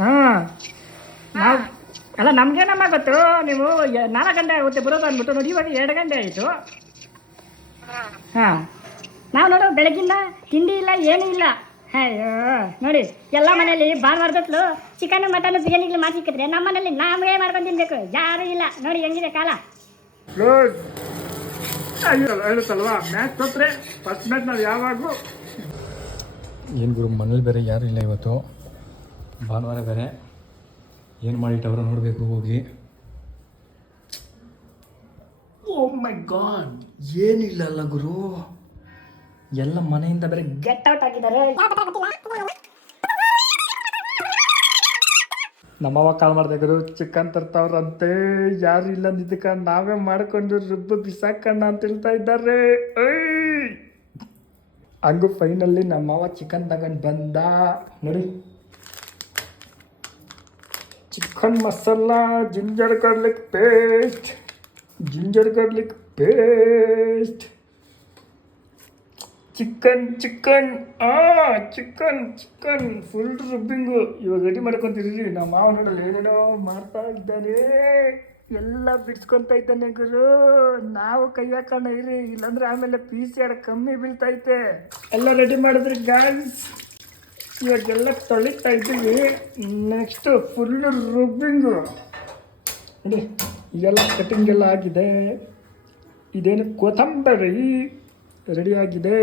ಹಾಂ ನಾವು ಅಲ್ಲ ನಮಗೇನಮ್ಮ ಗೊತ್ತು ನೀವು 4 ಗಂಟೆ ಆಗುತ್ತೆ ಬರೋದು ಅಂದ್ಬಿಟ್ಟು ನೋಡಿ ಇವಾಗ 2 ಗಂಟೆ ಆಯಿತು. ಹಾಂ ನಾವು ನೋಡೋ ಬೆಳಗಿಂದ ತಿಂಡಿ ಇಲ್ಲ ಏನೂ ಇಲ್ಲ. ಅಯ್ಯೋ ನೋಡಿ ಎಲ್ಲ ಮನೇಲಿ ಭಾನುವಾರದತ್ಲು ಚಿಕನ್ ಮಟನ್ ಬಿರಿಯಾನಿಗಳು ಮಾಡ್ಸಿಕ್ಕಿದ್ರೆ ನಮ್ಮ ಮನೇಲಿ ನಾವೇ ಮಾಡ್ಕೊಂಡು ತಿನ್ಬೇಕು, ಯಾರೂ ಇಲ್ಲ. ನೋಡಿ ಹೆಂಗಿದೆ ಕಾಲ. ಹೇಳುತ್ತಲ್ವಾ ಮ್ಯಾಚ್ ಸೋತ್ರೆ ಫಸ್ಟ್ ಮ್ಯಾಚ್ ನಾವು ಯಾವಾಗೂ ಏನು ಗುರು ಮನೇಲಿ ಬೇರೆ ಯಾರು ಇಲ್ಲ ಇವತ್ತು, ಭಾನುವಾರ ಬೇರೆ. ಏನು ಮಾಡಿಟ್ಟವ್ರು ನೋಡಬೇಕು ಹೋಗಿ. ಓ ಮೈ ಗಾಡ್, ಏನಿಲ್ಲಲ್ಲ ಗುರು, ಎಲ್ಲ ಮನೆಯಿಂದ ಬೇರೆ ಗೆಟ್ ಔಟ್ ಆಗಿದ್ದಾರೆ. ನಮ್ಮವ್ವ ಕಾಲ್ ಮಾಡಿದೆ ಗುರು, ಚಿಕನ್ ತರ್ತಾವ್ರಂತೆ, ಯಾರು ಇಲ್ಲ ನಿದ್ದಕ್ಕ ನಾವೇ ಮಾಡ್ಕೊಂಡು ರುಬ್ಬು ಬಿಸಾಕಣ್ಣ ಅಂತ ಹೇಳ್ತಾ ಇದ್ದಾರೆ. ಹಂಗು ಫೈನಲ್ಲಿ ನಮ್ಮವ್ವ ಚಿಕನ್ ತಗೊಂಡು ಬಂದ ನೋಡಿ. Chicken masala, ginger garlic paste, chicken chicken full ರುಬ್ಬಿಂಗು. ಇವಾಗ ರೆಡಿ ಮಾಡ್ಕೊತಿದ್ದೀವಿ. ನಮ್ಮ ಮಾವ ನೋಡಲ್ಲ ಏನೇನೋ ಮಾಡ್ತಾ ಇದ್ದಾನೆ, ಎಲ್ಲ ಬಿಡ್ಸ್ಕೊತಾ ಇದ್ದಾನೆ ಗುರು. ನಾವು ಕೈ ಹಾಕೋಣ ಇರಿ, ಇಲ್ಲಾಂದ್ರೆ ಆಮೇಲೆ ಪೀಸ್ ಎರಡು ಕಮ್ಮಿ ಬೀಳ್ತೈತೆ. ಎಲ್ಲ ರೆಡಿ ಮಾಡಿದ್ರಿ ಗಾಯ್ಸ್, ಇವಾಗೆಲ್ಲ ತೊಳಿತಾ ಇದ್ದೀವಿ. ನೆಕ್ಸ್ಟು ಫುಲ್ ರುಬ್ಬಿಂಗು ನೋಡಿ. ಎಲ್ಲ ಕಟಿಂಗ್ ಎಲ್ಲ ಆಗಿದೆ. ಇದೇನು ಕೊತ್ತಂಬರಿ ರೆಡಿ ಆಗಿದೆ.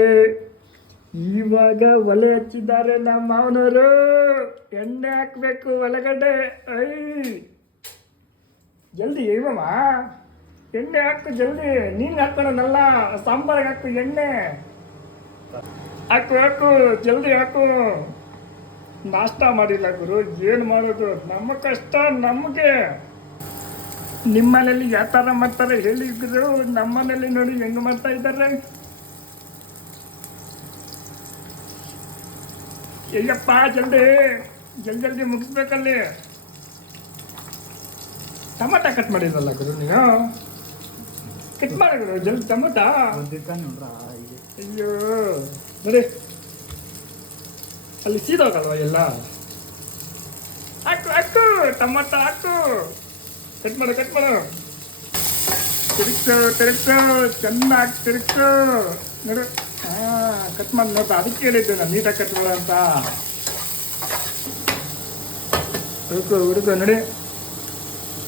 ಇವಾಗ ಒಲೆ ಹಚ್ಚಿದ್ದಾರೆ ನಮ್ಮ ಮಾವನವರು. ಎಣ್ಣೆ ಹಾಕಬೇಕು ಒಳಗಡೆ. ಜಲ್ದಿ ಇವಮ್ಮ ಎಣ್ಣೆ ಹಾಕು ಜಲ್ದಿ. ನೀನು ಹಾಕೋಣಲ್ಲ, ಸಾಂಬಾರಿಗೆ ಹಾಕು ಎಣ್ಣೆ. ಹಾಕು ಜಲ್ದಿ ಹಾಕು. ನಾಷ್ಟ ಮಾಡಿಲ್ಲ ಗುರು, ಏನು ಮಾಡೋದು? ನಮ್ಮ ಕಷ್ಟ ನಮಗೆ. ನಿಮ್ಮ ಮನೇಲಿ ಯಾವ ಥರ ಮಾಡ್ತಾರೆ ಹೇಳಿ ಗುರು. ನಮ್ಮ ಮನೇಲಿ ನೋಡಿ ಹೆಂಗೆ ಮಾಡ್ತಾ ಇದ್ದಾರೆ. ಅಯ್ಯಪ್ಪ ಜಲ್ದಿ ಮುಗಿಸ್ಬೇಕಲ್ಲಿ. ಟಮಾಟ ಕಟ್ ಮಾಡಿರಲ್ಲ ಗುರು ನೀನು, ಕಟ್ ಮಾಡ ಗುರು ಜಲ್ದಿ ಟಮಾಟ. ಅಯ್ಯೋ ನೋಡಿ ಅಲ್ಲಿ ಸೀದೋಗಲ್ವ ಎಲ್ಲ. ಹಾಕು ಟಮಾಟ ಹಾಕು. ಕಟ್ ಮಾಡು ತಿರುಗ್ಸು ಚೆನ್ನಾಗಿ ತಿರುಗ್ಸು ನೋಡು. ಕಟ್ ಮಾಡಿ ನೋಡ್ತಾ, ಅದಕ್ಕೆ ಹೇಳಿದ್ದೆ ನಾನು ನೀಟಾಗಿ ಕಟ್ ಮಾಡು ಅಂತ. ಹುಡುಕು ನೋಡಿ.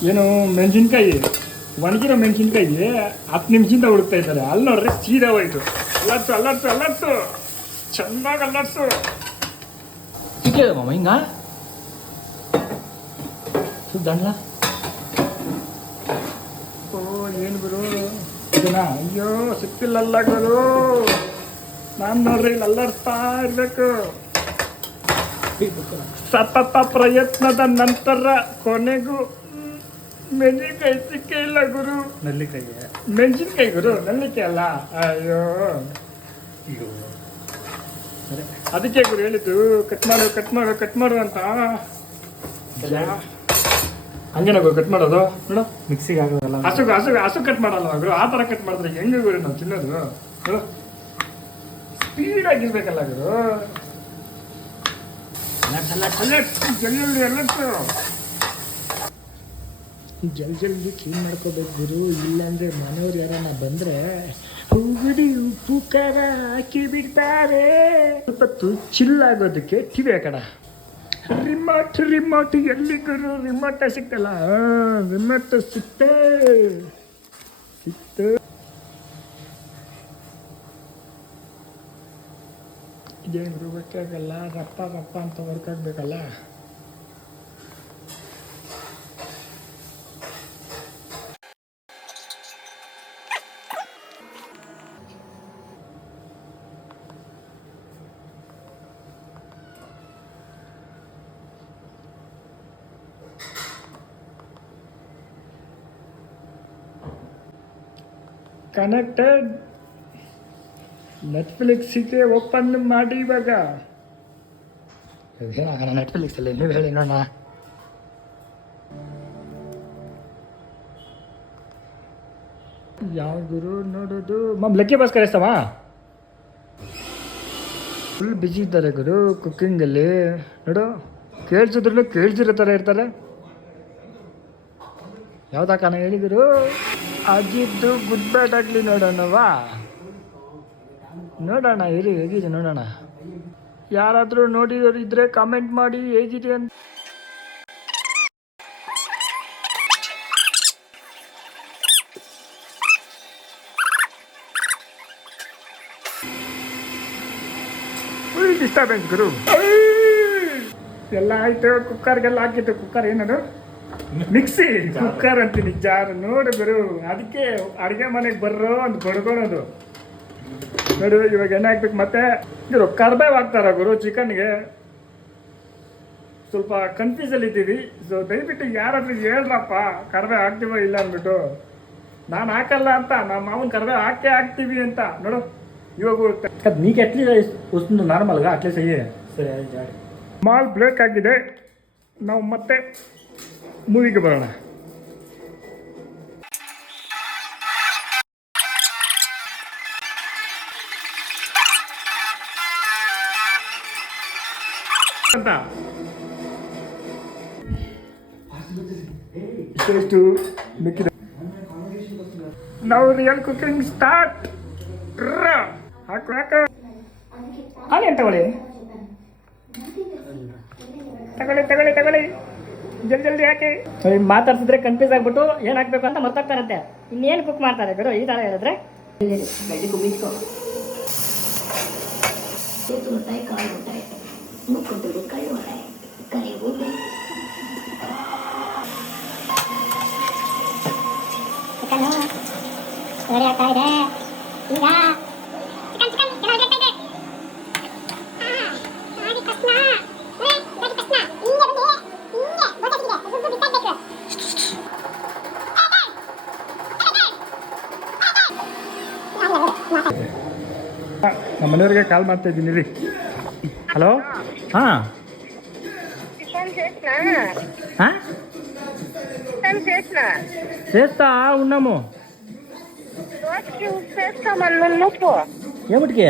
ಏನು ಮೆಣಸಿನ್ಕಾಯಿ, ಒಣಗಿರೋ ಮೆಣಸಿನ್ಕಾಯಿ 10 ನಿಮಿಷದಿಂದ ಹುಡುಕ್ತಾ ಇದ್ದಾರೆ. ಅಲ್ಲಿ ನೋಡ್ರಿ ಸೀದಾ ಹೋಯ್ತು. ಅಲ್ಲರ್ಸು ಚೆನ್ನಾಗಿ ಅಲ್ಲರ್ಸು. ಮಾಮ ಹಿಂಗ ದಂಡ್ಲ. ಓ ಏನು ಗುರು ಇದನ್ನ? ಅಯ್ಯೋ ಸಿಕ್ತಿಲ್ಲಲ್ಲ ಗುರು. ನಾನು ನೋಡ್ರಿ ಇಲ್ಲಿ ಅಲ್ಲರ್ಸ್ತಾ ಇರ್ಬೇಕು. ಸತತ ಪ್ರಯತ್ನದ ನಂತರ ಕೊನೆಗೂ ಮೆಣಸಿನ್ಕಾಯಿ ಸಿಕ್ಕೇ ಇಲ್ಲ ಗುರು. ಮೆಣಸಿನ್ಕಾಯಿ ಗುರು, ನಲ್ಲಿಕಾಯಿ ಅಲ್ಲ. ಅಯ್ಯೋ ಅದಕ್ಕೆ ಗುರು ಹೇಳಿದ್ದು ಕಟ್ ಮಾಡು ಅಂತ. ಹಂಗೇನ ಗುರು ಕಟ್ ಮಾಡೋದು? ನೋಡು ಮಿಕ್ಸಿಗೆ ಆಗೋದಲ್ಲ. ಹಸು ಕಟ್ ಮಾಡಲ್ಲ ಗುರು. ಆ ಥರ ಕಟ್ ಮಾಡಿದ್ರೆ ಹೆಂಗೆ ಗುರು ನಾವು ತಿನ್ನೋದು? ನೋಡು ಸ್ಪೀಡಾಗಿರ್ಬೇಕಲ್ಲ ಗುರು. ಜಲ್ದಿ ಕ್ಲೀನ್ ಮಾಡ್ಕೋಬೇಕು ಗುರು. ಇಲ್ಲಾಂದ್ರೆ ಮನೆಯವ್ರು ಯಾರನ್ನ ಬಂದ್ರೆ ಉಗುಡಿ ಉಪ್ಪು ಖಾರ ಹಾಕಿ ಬಿಡ್ತಾರೆ. ಸ್ವಲ್ಪ ಚಿಲ್ಲಾಗೋದಕ್ಕೆ ಟಿವಿ ಕಡ. ರಿಮೋಟ್ ಎಲ್ಲಿ ಗುರು? ರಿಮೋಟ್ ಸಿಕ್ತಲ್ಲ. ರಿಮೋಟ್ ಸಿಕ್ತು. ಇದೇನು ಗುರು ಬೇಕಾಗಲ್ಲ, ರಪ್ಪ ಅಂತ ವರ್ಕ್ ಆಗಬೇಕಲ್ಲ. ಕನೆಕ್ಟೆಡ್. ನೆಟ್ಫ್ಲಿಕ್ಸಿಗೆ ಓಪನ್ ಮಾಡಿ ಇವಾಗ. ಏನಾಗೋಣ ನೆಟ್ಫ್ಲಿಕ್ಸಲ್ಲಿ, ನೀವು ಹೇಳಿ ನೋಡೋಣ. ಯಾವ ಗುರು ನೋಡೋದು? ಲಕ್ಕಿ ಭಾಸ್ಕರ್ ಎಷ್ಟವ? ಫುಲ್ ಬಿಸಿ ಇದ್ದಾರೆ ಗುರು ಕುಕ್ಕಿಂಗಲ್ಲಿ. ನೋಡು, ಕೇಳಿಸಿದ್ರು ಕೇಳಿಸಿರೋ ಥರ ಇರ್ತಾರೆ. ಯಾವ್ದಾ ಕಾಣ ಹೇಳಿದ್ರು ಅಜಿದ್ದು ಗುಡ್ ಬ್ಯಾಟ್ ಆಗಲಿ ನೋಡೋಣವಾ. ನೋಡೋಣ ಇರಿ, ಹೇಗಿದೆ ನೋಡೋಣ. ಯಾರಾದರೂ ನೋಡಿದವರು ಇದ್ರೆ ಕಾಮೆಂಟ್ ಮಾಡಿ ಹೇಗಿದೆ ಅಂತ. ಫುಲ್ ಡಿಸ್ಟರ್ಬೆನ್ಸ್ ಗುರು. ಎಲ್ಲ ಆಯ್ತು, ಕುಕ್ಕರ್ಗೆಲ್ಲ ಹಾಕಿತ್ತು. ಕುಕ್ಕರ್ ಏನದು? ಮಿಕ್ಸಿ. ಕುಕ್ಕರ್ ಅಂತೀನಿ, ಜಾರು. ನೋಡು ಗುರು, ಅದಕ್ಕೆ ಅಡುಗೆ ಮನೆಗೆ ಬರ್ರೋ ಅಂತ ಬಡ್ಕೊಳೋದು. ನೋಡು, ಇವಾಗ ಎಣ್ಣೆ ಹಾಕ್ಬೇಕು. ಮತ್ತೆ ಇವರು ಕರ್ಬೇವು ಹಾಕ್ತಾರ ಗುರು ಚಿಕನ್ಗೆ. ಸ್ವಲ್ಪ ಕನ್ಫ್ಯೂಸಲ್ಲಿ ಇದ್ದೀವಿ. ಸೊ ದಯವಿಟ್ಟು ಯಾರಾದ್ರೂ ಹೇಳ್ರಪ್ಪ, ಕರ್ಬೇವು ಹಾಕ್ತೀವೋ ಇಲ್ಲ ಅಂದ್ಬಿಟ್ಟು. ನಾನು ಹಾಕಲ್ಲ ಅಂತ, ನಮ್ಮ ಮಾವನ ಕರ್ಬೇವು ಹಾಕ್ತೀವಿ ಅಂತ. ನೋಡು ಇವಾಗ ನೀಕೆ ಅಟ್ಲೀಸ್ಟ್ ವಸ್ತು ನಾರ್ಮಲ್ಗ ಅಟ್ಲೀಸ್ಟ್ ಸಹಿ ಸರಿ ಆಯ್ತು. ಮಾಲ್ ಬ್ರೇಕ್ ಆಗಿದೆ. ನಾವು ಮತ್ತೆ ಮೂವಿಗೆ ಬರೋಣ. ಅಂತ ಇಷ್ಟು ಮಿಕ್ಕಿದೆ. ನಾವು ರಿಯಲ್ ಕುಕಿಂಗ್ ಸ್ಟಾರ್ಟ್. ಹಾಕು ಹಾಕು. ಹಾಲೇನು ತಗೊಳ್ಳಿ ತಗೊಳ್ಳಿ ತಗೊಳ್ಳಿ ತಗೊಳ್ಳಿ, ಜಲ್ದಿ ಜಲ್ದಿ ಹಾಕಿ. ಮಾತಾಡ್ಸಿದ್ರೆ ಕನ್ಫ್ಯೂಸ್ ಆಗ್ಬಿಟ್ಟು ಏನು ಹಾಕ್ಬೇಕು ಅಂತ ಮರ್ತಾಗ್ತಾರಂತೆ. ಇನ್ನೇನು ಕುಕ್ ಮಾಡ್ತಾರೆ ಗುರು ಈ ಥರ ಹೇಳಿದ್ರೆ. ನಮ್ಮ ಮನೆಯವ್ರಿಗೆ ಕಾಲ್ ಮಾಡ್ತಾ ಇದ್ದೀನಿ ರೀ. ಹಲೋ. ಹಾಂ ಹಾಂ చేస్తా ఉన్నాము. ఏమిటికి?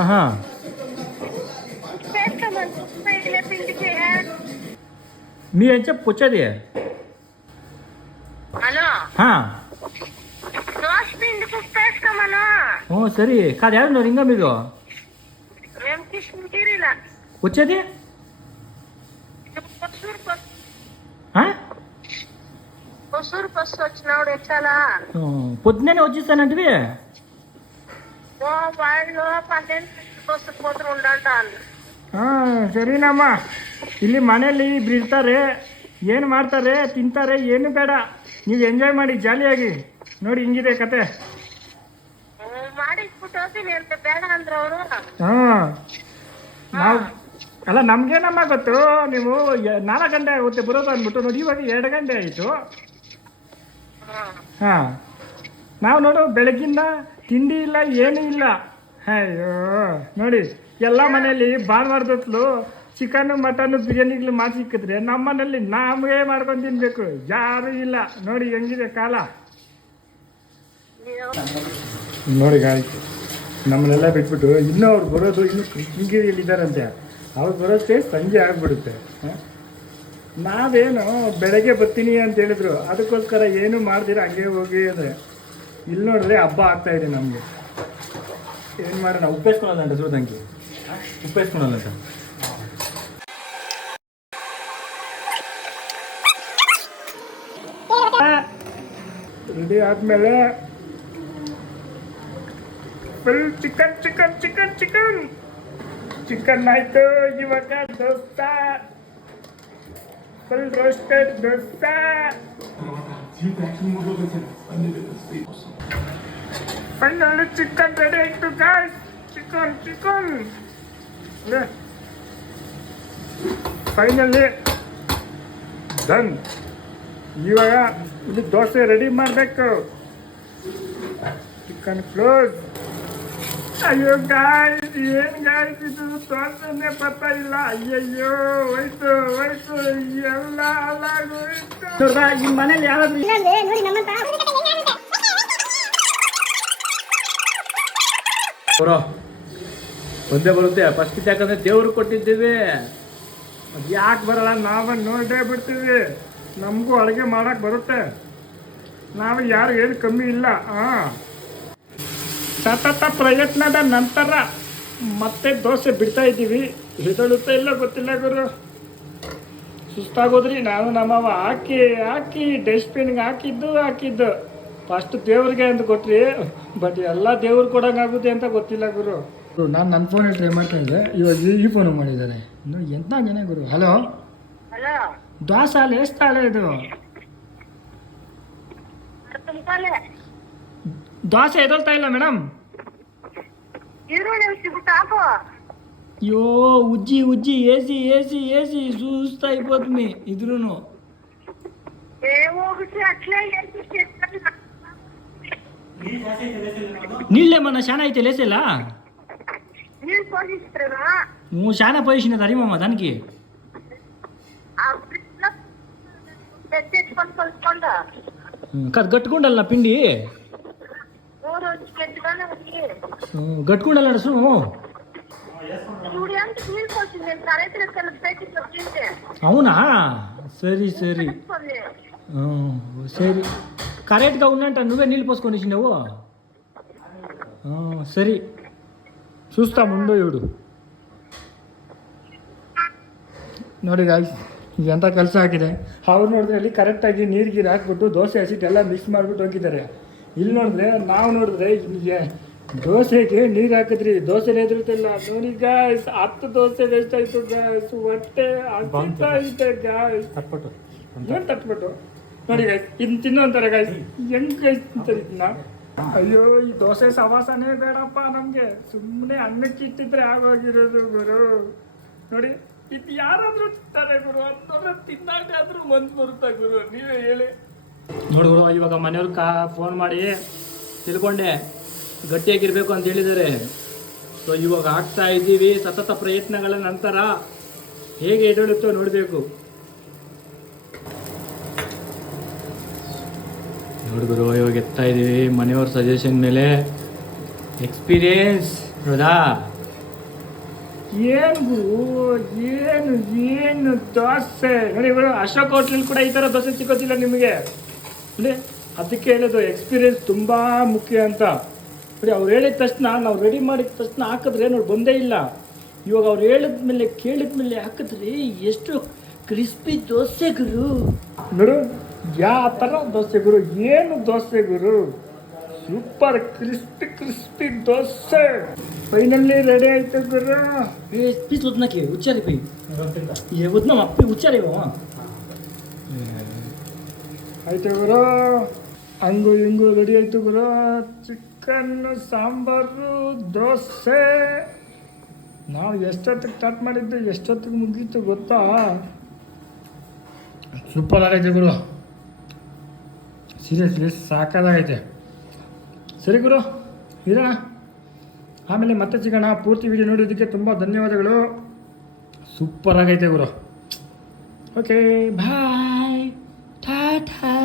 ఆహా మీ ఏం చెప్పు వచ్చేది. ఓ సరే కాదు, ఏడున్నారు ఇంకా మీరు వచ్చేది? పొద్దునే వచ్చేస్తానంటివి. ಸರಿನಮ್ಮ. ಇಲ್ಲಿ ಮನೆಯಲ್ಲಿ ಇಬ್ರು ಇರ್ತಾರೆ, ಏನು ಮಾಡ್ತಾರೆ ತಿಂತಾರೆ, ಏನು ಬೇಡ. ನೀವು ಎಂಜಾಯ್ ಮಾಡಿ ಜಾಲಿಯಾಗಿ. ನೋಡಿ ಹಿಂಗಿದೆ ಕತೆ. ಹಾಂ ನಾವು ಅಲ್ಲ, ನಮ್ಗೇನಮ್ಮ ಗೊತ್ತು, ನೀವು 4 ಗಂಟೆ ಆಗುತ್ತೆ ಬರೋದು ಅಂದ್ಬಿಟ್ಟು. ನೋಡಿ ಇವಾಗ 2 ಗಂಟೆ ಆಯಿತು. ಹಾಂ ನಾವು ನೋಡು ಬೆಳಗಿಂದ ತಿಂಡಿ ಇಲ್ಲ, ಏನೂ ಇಲ್ಲ. ಅಯ್ಯೋ ನೋಡಿ, ಎಲ್ಲ ಮನೆಯಲ್ಲಿ ಭಾನುವಾರದೊತ್ತು ಚಿಕನ್ನು ಮಟನ್ನು ಬಿರಿಯಾನಿಗಳು ಮಾಡಿ ಸಿಕ್ಕಿದ್ರೆ ನಮ್ಮ ಮನೇಲಿ ನಮಗೆ ಮಾಡ್ಕೊಂಡು ತಿನ್ಬೇಕು, ಯಾರೂ ಇಲ್ಲ. ನೋಡಿ ಹೆಂಗಿದೆ ಕಾಲ. ನೋಡಿ ಆಯ್ತು, ನಮ್ಮನ್ನೆಲ್ಲ ಬಿಟ್ಬಿಟ್ಟು ಇನ್ನೂ ಅವ್ರು ಬರೋದು ಇನ್ನೂ ಕೃಷ್ಣಗಿರಿಯಲ್ಲಿದ್ದಾರಂತೆ. ಅವ್ರು ಬರೋಷ್ಟೇ ಸಂಜೆ ಆಗಿಬಿಡುತ್ತೆ. ನಾವೇನು ಬೆಳಗ್ಗೆ ಬರ್ತೀನಿ ಅಂತ ಹೇಳಿದ್ರು, ಅದಕ್ಕೋಸ್ಕರ ಏನು ಮಾಡ್ದಿರ ಹಂಗೆ ಹೋಗಿ ಅಂದರೆ ಇಲ್ಲಿ ನೋಡಿದ್ರೆ ಹಬ್ಬ ಆಗ್ತಾಯಿದೆ ನಮಗೆ. ಏನು ಮಾಡೋಣ, ಉಪ್ಪೇಸ್ಕೊಳೋದಂಟ ಸುಳ್ದಂಗೆ ಉಪ್ಪೇಸ್ಕೊಳೋದಂಟ. ರೆಡಿ ಆದಮೇಲೆ full chicken chicken chicken chicken chicken ಆಯಿತು. ಇವಾಗ dosa, full roasted dosa. Final chicken ready ಆಯಿತು guys. Chicken chicken finally done. ಇವಾಗ ಇಲ್ಲಿ ದೋಸೆ ರೆಡಿ ಮಾಡಬೇಕು. Chicken close. ಅಯ್ಯೋ ಗಾಯ್ಸ್, ಏನು ಗಾಯ್ಸ್ ಇದು, ದೋಸೆನೇ ಬರ್ತಾ ಇಲ್ಲ. ಅಯ್ಯಯ್ಯೋ ಹೋಯ್ತು ಹೋಯ್ತು, ಎಲ್ಲ ಹಾಳಾಗೋಯ್ತು. ಈ ಮನೇಲಿ ಯಾರಾದ್ರೂ ಬರೋ ಒಂದೇ ಬರುತ್ತೆ ಫಸ್ಟ್ ಯಾಕಂದ್ರೆ ದೇವ್ರು ಕೊಟ್ಟಿದ್ದೀವಿ. ಅದು ಯಾಕೆ ಬರಲ್ಲ, ನಾವು ನೋಡೇ ಬಿಡ್ತೀವಿ. ನಮಗೂ ಅಡುಗೆ ಮಾಡಕ್ಕೆ ಬರುತ್ತೆ, ನಾವು ಯಾರು ಏನು ಕಮ್ಮಿ ಇಲ್ಲ. ಸತತ ಪ್ರಯತ್ನದ ನಂತರ ಮತ್ತೆ ದೋಸೆ ಬಿಡ್ತಾ ಇದ್ದೀವಿ. ಹೆದಳುತ್ತಾ ಇಲ್ಲ ಗೊತ್ತಿಲ್ಲ ಗುರು, ಸುಸ್ತಾಗೋದ್ರಿ. ನಾನು ನಮ್ಮವ ಹಾಕಿ ಡಸ್ಟ್ಬಿನ್ಗೆ ಹಾಕಿದ್ದು ಫಸ್ಟ್ ದೇವ್ರಿಗೆ ಅಂತ ಕೊಟ್ರಿ, ಬಟ್ ಎಲ್ಲ ದೇವ್ರು ಕೊಡೋಂಗಾಗುತ್ತೆ ಅಂತ ಗೊತ್ತಿಲ್ಲ ಗುರು. ನಾನು ನನ್ನ ಫೋನಲ್ಲಿ ಟ್ರೈ ಮಾಡ್ತಾ ಇದ್ದೆ, ಇವಾಗ ಈ ಫೋನು ಮಾಡಿದ್ದಾರೆ. ಇನ್ನು ಎಂಥ ಜನ ಗುರು. ಹಲೋ, ದೋಸೆ ಅಲ್ಲಿ ಎಷ್ಟು ತಾಳೆ ಇದು? ದೋಸೆ ಎದೊಳ್ತಾ ಇಲ್ಲ ಮೇಡಮ್. ಅಯ್ಯೋ ಉಜ್ಜಿ ಏಸಿ ಸುಸ್ತಾ ಇರ್ಬೋದು ಮೀ ಇದ್ರೂ. నీళ్ళే మన శానా అయితే లేసేలా నువ్వు శానా పొజిషన్ అది మామ దానికి కాదు గట్టుకుండాలి నా పిండి గట్టుకుండాలి సును అవునా సరి సరి సరి కరెక్ట్గా ఉన్నంట నువ్వే నీళ్ళు పోసుకొని వచ్చినావు ಸರಿ చూస్తా ಮುಂದೆ ಇಡು ನೋಡಿ ಗಾಯ್ಸ್ ಎಂಥ ಕೆಲಸ ಆಗಿದೆ. ಅವ್ರು ನೋಡಿದ್ರೆ ಅಲ್ಲಿ ಕರೆಕ್ಟಾಗಿ ನೀರಿಗೆ ಹಾಕ್ಬಿಟ್ಟು ದೋಸೆ ಹಸಿಟ್ಟು ಎಲ್ಲ ಮಿಕ್ಸ್ ಮಾಡಿಬಿಟ್ಟು ಹೋಗಿದ್ದಾರೆ. ಇಲ್ಲಿ ನೋಡಿದ್ರೆ ನಾವು ನೋಡಿದ್ರೆ ದೋಸೆಗೆ ನೀರು ಹಾಕಿದ್ರಿ, ದೋಸೆನೇ ಎದುರುತ್ತಿಲ್ಲ. ನೋಡಿ ಗಾಯ್ಸ್ 10 ದೋಸೆ ವೇಸ್ಟ್ ಆಯಿತು ಗಾಯ್ಸ್. ಹೊಟ್ಟೆ ಹಸಿತಾ ಇದೆ ಗಾಯ್ಸ್. ಏನು ತಟ್ಬಿಟ್ಟು ನೋಡಿ ಗಾಯ್ಸ್, ಇನ್ನು ತಿನ್ನೋಂತಾರೆ ಗಾಯ್ಸ್. ಹೆಂಗೆ ಗಾಯ್ಸ್ ತಿಂತಾರೆ ಇದನ್ನ? ಅಯ್ಯೋ ಈ ದೋಸೆ ಸವಾಸನೇ ಬೇಡಪ್ಪ ನಮಗೆ, ಸುಮ್ಮನೆ ಅನ್ನಕ್ಕೆ ಇಟ್ಟಿದ್ರೆ ಆಗೋಗಿರೋದು ಗುರು. ನೋಡಿ ಇದು ಯಾರಾದರೂ ತಿಂತಾರೆ ಗುರು, ಅಂತಂದ್ರೆ ತಿನ್ನಾಗಾದ್ರೂ ಮನ್ಸು ಬರುತ್ತಾ ಗುರು, ನೀವೇ ಹೇಳಿ. ನೋಡಿ ಗುರು, ಇವಾಗ ಮನೆಯವ್ರು ಫೋನ್ ಮಾಡಿ ತಿಳ್ಕೊಂಡೆ ಗಟ್ಟಿಯಾಗಿರ್ಬೇಕು ಅಂತ ಹೇಳಿದ್ದಾರೆ. ಸೊ ಇವಾಗ ಆಗ್ತಾ ಇದ್ದೀವಿ. ಸತತ ಪ್ರಯತ್ನಗಳ ನಂತರ ಹೇಗೆ ಎದ್ದೇಳುತ್ತೋ ನೋಡಬೇಕು. ನೋಡಿದ್ರು ಇವಾಗ ಎತ್ತಾ ಇದ್ದೀವಿ ಮನೆಯವ್ರ ಸಜೆಷನ್ ಮೇಲೆ. ಎಕ್ಸ್ಪೀರಿಯನ್ಸ್ ಹೌದಾ? ಏನು ಗುರು, ಏನು ದೋಸೆ ನೋಡಿ ಗುರು. ಅಶೋಕ್ ಹೋಟ್ಲಲ್ಲಿ ಕೂಡ ಈ ಥರ ದೋಸೆ ಸಿಗೋದಿಲ್ಲ ನಿಮಗೆ ನೋಡಿ. ಅದಕ್ಕೆ ಹೇಳೋದು ಎಕ್ಸ್ಪೀರಿಯನ್ಸ್ ತುಂಬ ಮುಖ್ಯ ಅಂತ. ನೋಡಿ ಅವ್ರು ಹೇಳಿದ ತಕ್ಷಣ ನಾವು ರೆಡಿ ಮಾಡಿದ ತಕ್ಷಣ ಹಾಕಿದ್ರೆ ನೋಡಿ ಬಂದೇ ಇಲ್ಲ. ಇವಾಗ ಅವ್ರು ಹೇಳಿದ್ಮೇಲೆ ಕೇಳಿದ್ಮೇಲೆ ಹಾಕಿದ್ರೆ ಎಷ್ಟು ಕ್ರಿಸ್ಪಿ ದೋಸೆ ಗುರು. ನೋಡು ಯಾವ ಥರ ದೋಸೆ ಗುರು, ಏನು ದೋಸೆ ಗುರು, super crispy dosa finally ready ಆಯ್ತು ಗುರು. पीस उतना के उच्चारी पे ये उतना पे उच्चारी वो ಆಯ್ತು ಗುರು. ಹಂಗು ಹಿಂಗು ರೆಡಿ ಆಯ್ತು ಗುರು. ಚಿಕನ್ ಸಾಂಬಾರು ದೋಸೆ ನಾವು ಎಷ್ಟೊತ್ತಿಗೆ ಸ್ಟಾರ್ಟ್ ಮಾಡಿದ್ದು ಎಷ್ಟೊತ್ತಿಗೆ ಮುಗೀತು ಗೊತ್ತಾ? ಸೂಪರ್ ಆಗೈತೆ ಗುರು, ಸೀರಿಯಸ್ಲಿ ಸಾಕಾಗೈತೆ. ಸರಿ ಗುರು ಇರೋಣ, ಆಮೇಲೆ ಮತ್ತೆ ಸಿಗೋಣ. ಪೂರ್ತಿ ವಿಡಿಯೋ ನೋಡೋದಕ್ಕೆ ತುಂಬ ಧನ್ಯವಾದಗಳು. ಸೂಪರ್ ಆಗೈತೆ ಗುರು. Okay bye Tata.